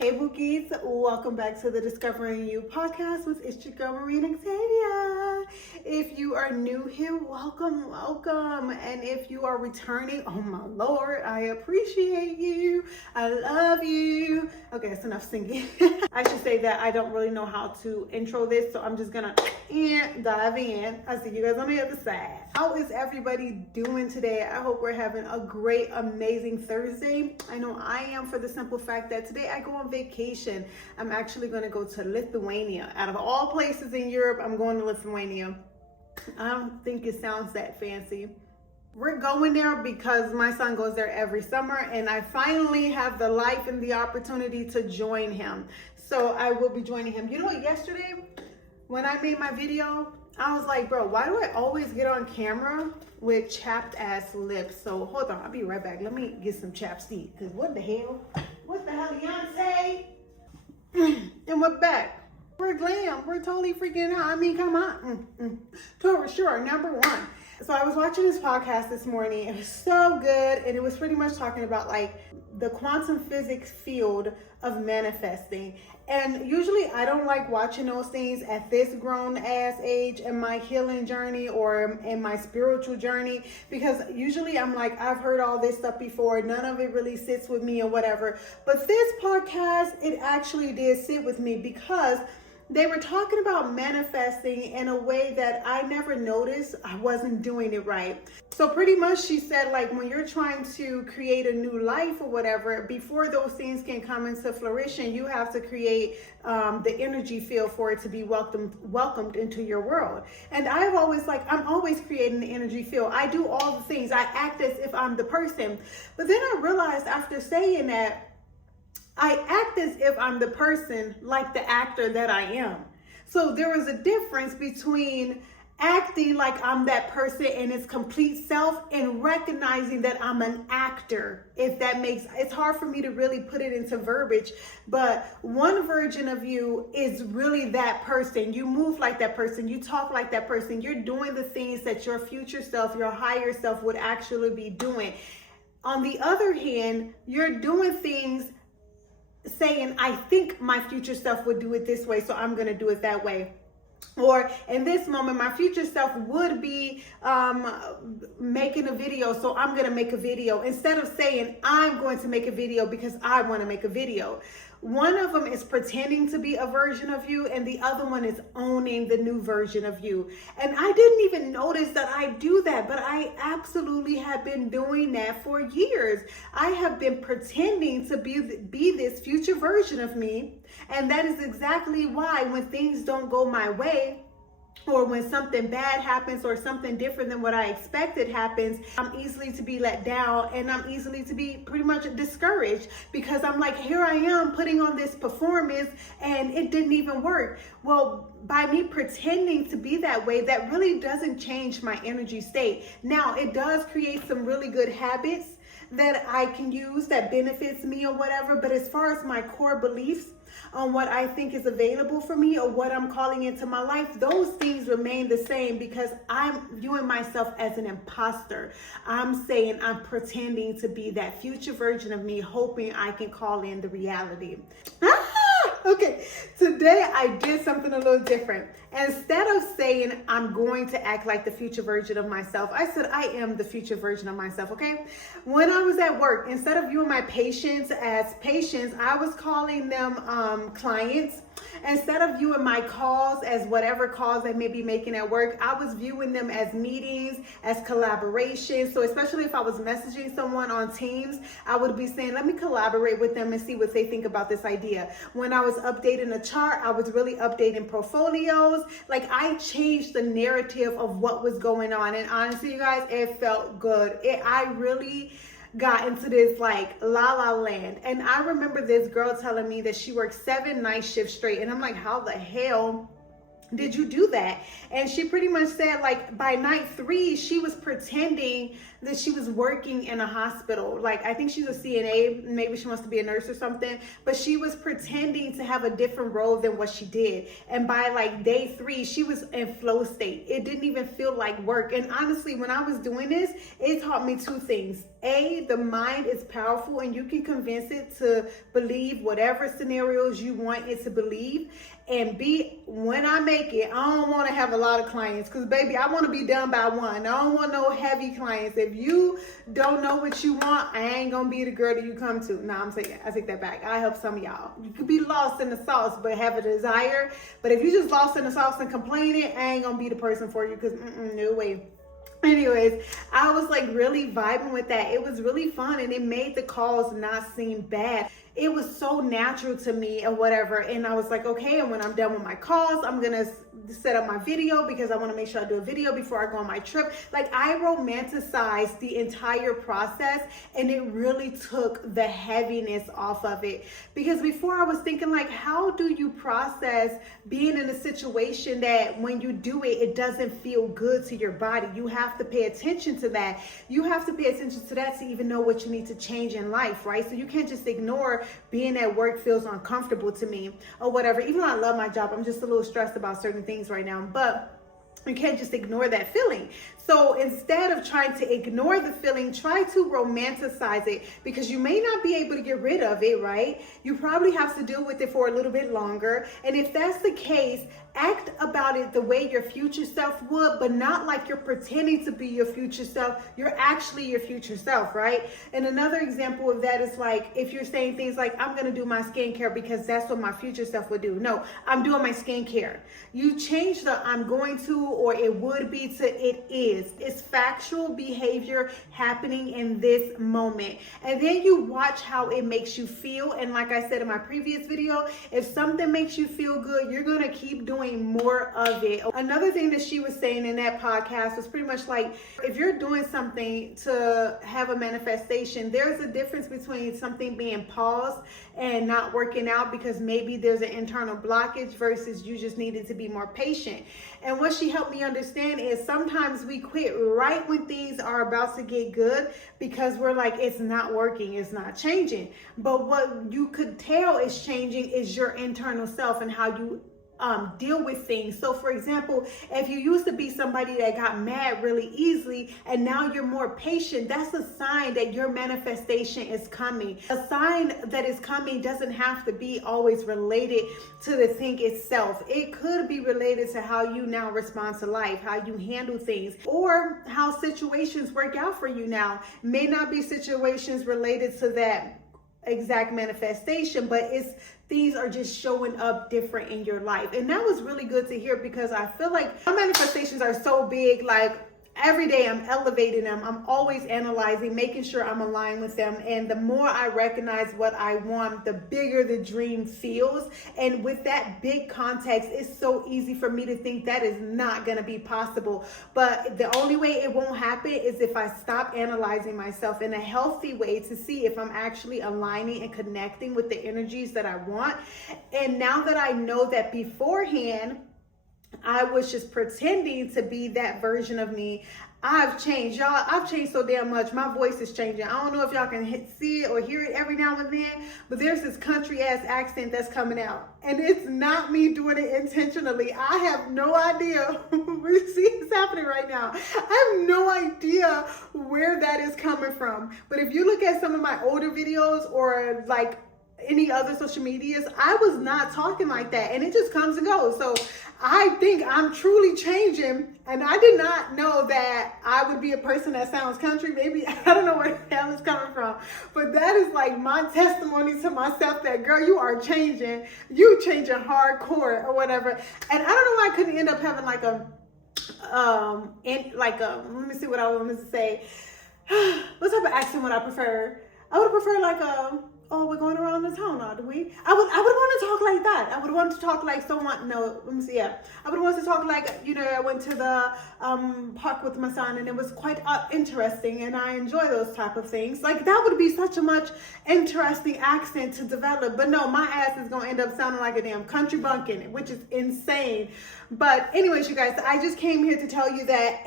Hey Bookies, welcome back to the Discovering You podcast with it's your girl Marina Xavier. If you are new here, welcome. And if you are returning, oh my Lord, I appreciate you. I love you. Okay, it's enough singing. I should say that I don't really know how to intro this, so I'm just gonna dive in. I'll see you guys on the other side. How is everybody doing today? I hope we're having a great, amazing Thursday. I know I am, for the simple fact that today I go on vacation. I'm actually going to go to Lithuania. Out of all places in Europe, I'm going to Lithuania. I don't think it sounds that fancy. We're going there because my son goes there every summer, and I finally have the life and the opportunity to join him. So I will be joining him. You know what, yesterday when I made my video, I was like, bro, why do I always get on camera with chapped ass lips? So hold on, I'll be right back. Let me get some chapstick, because what the hell? What the hell, Beyonce? And we're back. We're glam. We're totally freaking out. I mean, come on. For sure, number one. So I was watching this podcast this morning. It was so good. And it was pretty much talking about like the quantum physics field of manifesting. And usually I don't like watching those things at this grown ass age in my healing journey or in my spiritual journey, because usually I'm like, I've heard all this stuff before. None of it really sits with me or whatever. But this podcast, it actually did sit with me, because they were talking about manifesting in a way that I never noticed I wasn't doing it right. So pretty much she said, like, when you're trying to create a new life or whatever, before those things can come into fruition, you have to create the energy field for it to be welcomed into your world. And I'm always creating the energy field. I do all the things. I act as if I'm the person. But then I realized after saying that, I act as if I'm the person, like the actor that I am. So there is a difference between acting like I'm that person in its complete self and recognizing that I'm an actor. If that it's hard for me to really put it into verbiage, but one version of you is really that person. You move like that person, you talk like that person, you're doing the things that your future self, your higher self would actually be doing. On the other hand, you're doing things saying, I think my future self would do it this way, so I'm going to do it that way. Or in this moment, my future self would be making a video, so I'm going to make a video. Instead of saying, I'm going to make a video because I want to make a video. One of them is pretending to be a version of you, and the other one is owning the new version of you. And I didn't even notice that I do that, but I absolutely have been doing that for years. I have been pretending to be this future version of me. And that is exactly why when things don't go my way, or when something bad happens or something different than what I expected happens, I'm easily to be let down, and I'm easily to be pretty much discouraged, because I'm like, here I am putting on this performance and it didn't even work. Well, by me pretending to be that way, that really doesn't change my energy state. Now, it does create some really good habits that I can use that benefits me or whatever, but as far as my core beliefs on what I think is available for me or what I'm calling into my life, those things remain the same, because I'm viewing myself as an imposter. I'm saying I'm pretending to be that future version of me, hoping I can call in the reality. Okay, today I did something a little different. Instead of saying I'm going to act like the future version of myself, I said I am the future version of myself, okay? When I was at work, instead of viewing my patients as patients, I was calling them clients. Instead of viewing my calls as whatever calls I may be making at work, I was viewing them as meetings, as collaborations. So especially if I was messaging someone on Teams, I would be saying, let me collaborate with them and see what they think about this idea. When I was updating a chart, I was really updating portfolios. Like, I changed the narrative of what was going on. And honestly, you guys, it felt good. I really got into this like la la land. And I remember this girl telling me that she worked 7 night shifts straight, and I'm like, how the hell did you do that? And she pretty much said, like, by night 3 she was pretending that she was working in a hospital. Like, I think she's a CNA, maybe she wants to be a nurse or something, but she was pretending to have a different role than what she did. And by like day 3, she was in flow state. It didn't even feel like work. And honestly, when I was doing this, it taught me 2 things. A, the mind is powerful and you can convince it to believe whatever scenarios you want it to believe. And B, when I make it, I don't want to have a lot of clients, because baby, I want to be done by 1. I don't want no heavy clients. If you don't know what you want, I ain't gonna be the girl that you come to. Nah, I take that back. I help some of y'all. You could be lost in the sauce but have a desire. But if you just lost in the sauce and complaining, I ain't gonna be the person for you, because no way. Anyways, I was like really vibing with that. It was really fun and it made the calls not seem bad. It was so natural to me or whatever. And I was like, okay, and when I'm done with my calls, I'm gonna set up my video, because I want to make sure I do a video before I go on my trip. Like, I romanticized the entire process, and it really took the heaviness off of it. Because before I was thinking like, how do you process being in a situation that when you do it, it doesn't feel good to your body? You have to pay attention to that. You have to pay attention to that to even know what you need to change in life, right? So you can't just ignore being at work feels uncomfortable to me or whatever. Even though I love my job, I'm just a little stressed about certain things right now, but you can't just ignore that feeling. So instead of trying to ignore the feeling, try to romanticize it, because you may not be able to get rid of it, right? You probably have to deal with it for a little bit longer. And if that's the case, act about it the way your future self would, but not like you're pretending to be your future self. You're actually your future self, right? And another example of that is like, if you're saying things like, I'm going to do my skincare because that's what my future self would do. No, I'm doing my skincare. You change the I'm going to or it would be to it is. It's factual behavior happening in this moment. And then you watch how it makes you feel. And like I said in my previous video, if something makes you feel good, you're going to keep doing more of it. Another thing that she was saying in that podcast was pretty much like, if you're doing something to have a manifestation, there's a difference between something being paused and not working out because maybe there's an internal blockage versus you just needed to be more patient. And what she helped me understand is sometimes we quit right when things are about to get good because we're like, it's not working, it's not changing. But what you could tell is changing is your internal self and how you deal with things. So for example, if you used to be somebody that got mad really easily and now you're more patient, that's a sign that your manifestation is coming. A sign that is coming doesn't have to be always related to the thing itself. It could be related to how you now respond to life, how you handle things, or how situations work out for you now. May not be situations related to that exact manifestation, but things are just showing up different in your life. And that was really good to hear, because I feel like my manifestations are so big. Like every day I'm elevating them. I'm always analyzing, making sure I'm aligned with them. And the more I recognize what I want, the bigger the dream feels. And with that big context, it's so easy for me to think that is not going to be possible. But the only way it won't happen is if I stop analyzing myself in a healthy way to see if I'm actually aligning and connecting with the energies that I want. And now that I know that beforehand, I was just pretending to be that version of me, I've changed, y'all. I've changed so damn much. My voice is changing. I don't know if y'all can see it or hear it every now and then, but there's this country ass accent that's coming out. And it's not me doing it intentionally. I have no idea. We see it's happening right now. I have no idea where that is coming from. But if you look at some of my older videos or like any other social medias, I was not talking like that, and it just comes and goes. So I think I'm truly changing, and I did not know that I would be a person that sounds country. Maybe I don't know where the hell it's coming from, but that is like my testimony to myself that, girl, you are changing. You changing hardcore or whatever. And I don't know why I couldn't end up having like let me see what I wanted to say. What type of accent would I prefer? I would prefer like oh, we're going around the town now, do we? I would want to talk like that. I would want to talk like someone, no, let me see, yeah. I would want to talk like, you know, I went to the park with my son and it was quite interesting, and I enjoy those type of things. Like that would be such a much interesting accent to develop. But no, my ass is going to end up sounding like a damn country bumpkin, which is insane. But anyways, you guys, I just came here to tell you that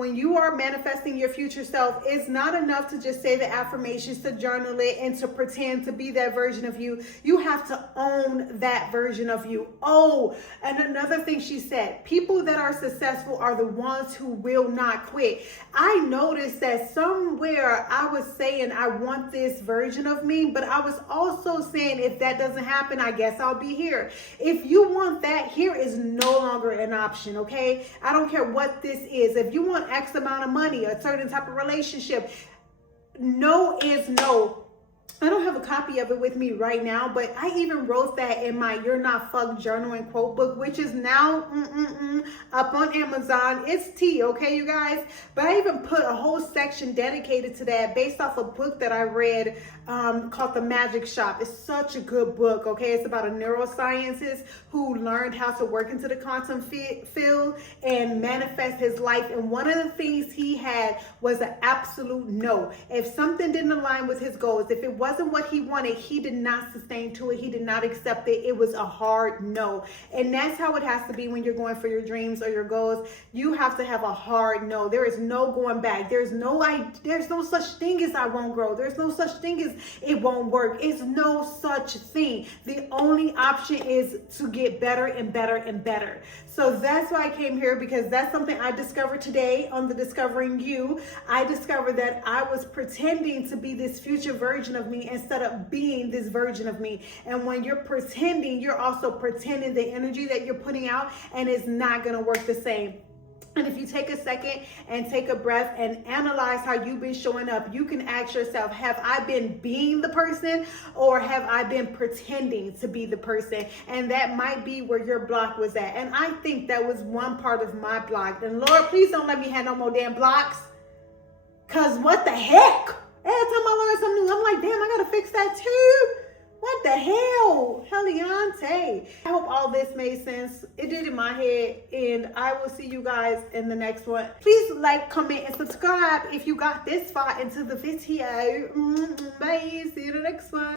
when you are manifesting your future self, it's not enough to just say the affirmations, to journal it, and to pretend to be that version of you. You have to own that version of you. Oh, and another thing she said, people that are successful are the ones who will not quit. I noticed that somewhere I was saying I want this version of me, but I was also saying if that doesn't happen, I guess I'll be here. If you want that, here is no longer an option, okay? I don't care what this is. If you want X amount of money, a certain type of relationship, no is no. I don't have a copy of it with me right now, but I even wrote that in my You're Not Fucked journal and quote book, which is now up on Amazon. It's tea, okay, you guys? But I even put a whole section dedicated to that based off a book that I read called The Magic Shop. It's such a good book, okay? It's about a neuroscientist who learned how to work into the quantum field and manifest his life. And one of the things he had was an absolute no. If something didn't align with his goals, if it wasn't what he wanted, he did not sustain to it. He did not accept it. It was a hard no. And that's how it has to be when you're going for your dreams or your goals. You have to have a hard no. There is no going back. There's no such thing as I won't grow. There's no such thing as it won't work. It's no such thing. The only option is to get better and better and better. So that's why I came here, because that's something I discovered today on the Discovering You. I discovered that I was pretending to be this future version of me instead of being this version of me. And when you're pretending, you're also pretending the energy that you're putting out, and it's not going to work the same. And if you take a second and take a breath and analyze how you've been showing up, you can ask yourself, have I been being the person, or have I been pretending to be the person? And that might be where your block was at. And I think that was one part of my block. And Lord, please don't let me have no more damn blocks. Because what the heck? Every time I learn something new, I'm like, damn, I got to fix that too. What the hell? Heliante. I hope all this made sense. It did in my head. And I will see you guys in the next one. Please like, comment, and subscribe if you got this far into the video. Bye. See you in the next one.